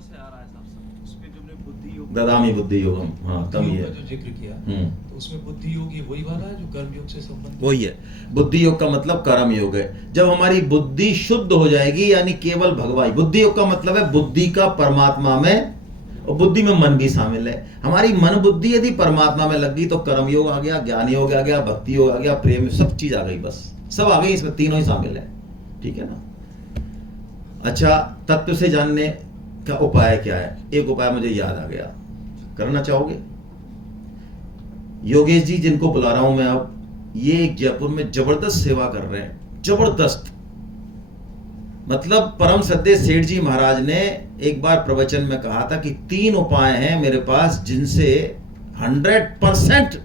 कहाँ से आ रहा है साहब सब? उसमें जो हमने बुद्धि योग, ददामी बुद्धि योगम, हाँ तम बुद्धि ही योग है। का जो जिक्र किया, तो उसमें बुद्धि योग ये वही वाला है जो कर्म योग से संबंधित? वही है, बुद्धि योग का मतलब कर्म योग है। जब हमारी बुद्धि शुद्ध हो जाएगी, यानी केवल भगवान, बुद्धि योग का मतलब है बुद्धि का परमात्मा में, और बुद्धि में मन भी शामिल है। हमारी मन बुद्धि यदि परमात्मा में लग गई तो कर्म योग आ गया, ज्ञान योग आ गया, भक्ति योग आ गया, प्रेम, सब चीज आ गई, बस सब आ गई, इसमें तीनों ही शामिल है। ठीक है ना। अच्छा, तत्व से जानने का उपाय क्या है? एक उपाय मुझे याद आ गया, करना चाहोगे? योगेश जी जिनको बुला रहा हूं मैं अब, ये एक जयपुर में जबरदस्त सेवा कर रहे हैं, जबरदस्त। मतलब परम सद्य सेठ जी महाराज ने एक बार प्रवचन में कहा था कि 3 उपाय हैं मेरे पास जिनसे 100%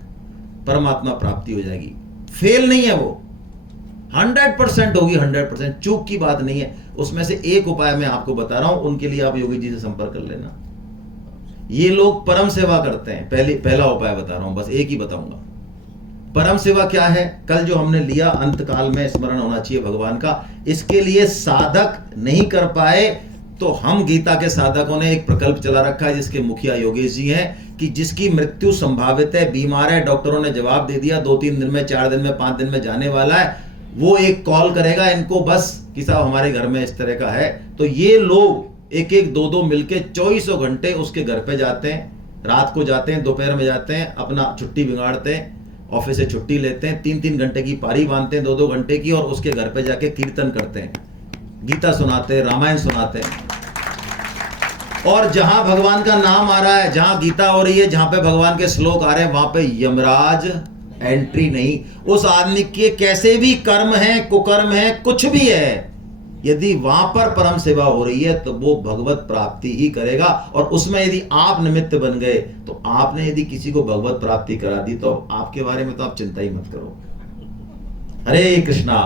परमात्मा प्राप्ति हो जाएगी। फेल नहीं है वो, 100% होगी, 100%, चूक की बात नहीं है। उसमें से एक उपाय मैं आपको बता रहा हूं, उनके लिए आप योगी जी से संपर्क कर लेना। ये लोग परम सेवा करते हैं। पहला उपाय बता रहा हूं, बस एक ही बताऊंगा। परम सेवा क्या है? कल जो हमने लिया, अंत काल में स्मरण होना चाहिए भगवान का। इसके लिए साधक नहीं कर पाए तो हम गीता के साधकों ने एक प्रकल्प चला रखा है, जिसके मुखिया योगेश जी हैं, कि जिसकी मृत्यु संभावित है, बीमार है, डॉक्टरों ने जवाब दे दिया 2-3 दिन में, 4 दिन में, 5 दिन में जाने वाला है, वो एक कॉल करेगा इनको बस कि साहब हमारे घर में इस तरह का है। तो ये लोग एक एक 2-2 मिलके 24 घंटे उसके घर पे जाते हैं, रात को जाते हैं, दोपहर में जाते हैं, अपना छुट्टी बिगाड़ते हैं, ऑफिस से छुट्टी लेते हैं, 3-3 घंटे की पारी बांधते हैं, 2-2 घंटे की, और उसके घर पे जाके कीर्तन करते हैं, गीता सुनाते हैं, रामायण सुनाते हैं। और जहां भगवान का नाम आ रहा है, जहां गीता हो रही है, जहां पे भगवान के श्लोक आ रहे हैं, वहां पे यमराज एंट्री नहीं। उस आदमी के कैसे भी कर्म है, कुकर्म है, कुछ भी है, यदि वहां पर परम सेवा हो रही है तो वो भगवत प्राप्ति ही करेगा। और उसमें यदि आप निमित्त बन गए, तो आपने यदि किसी को भगवत प्राप्ति करा दी, तो आपके बारे में तो आप चिंता ही मत करो। हरे कृष्णा।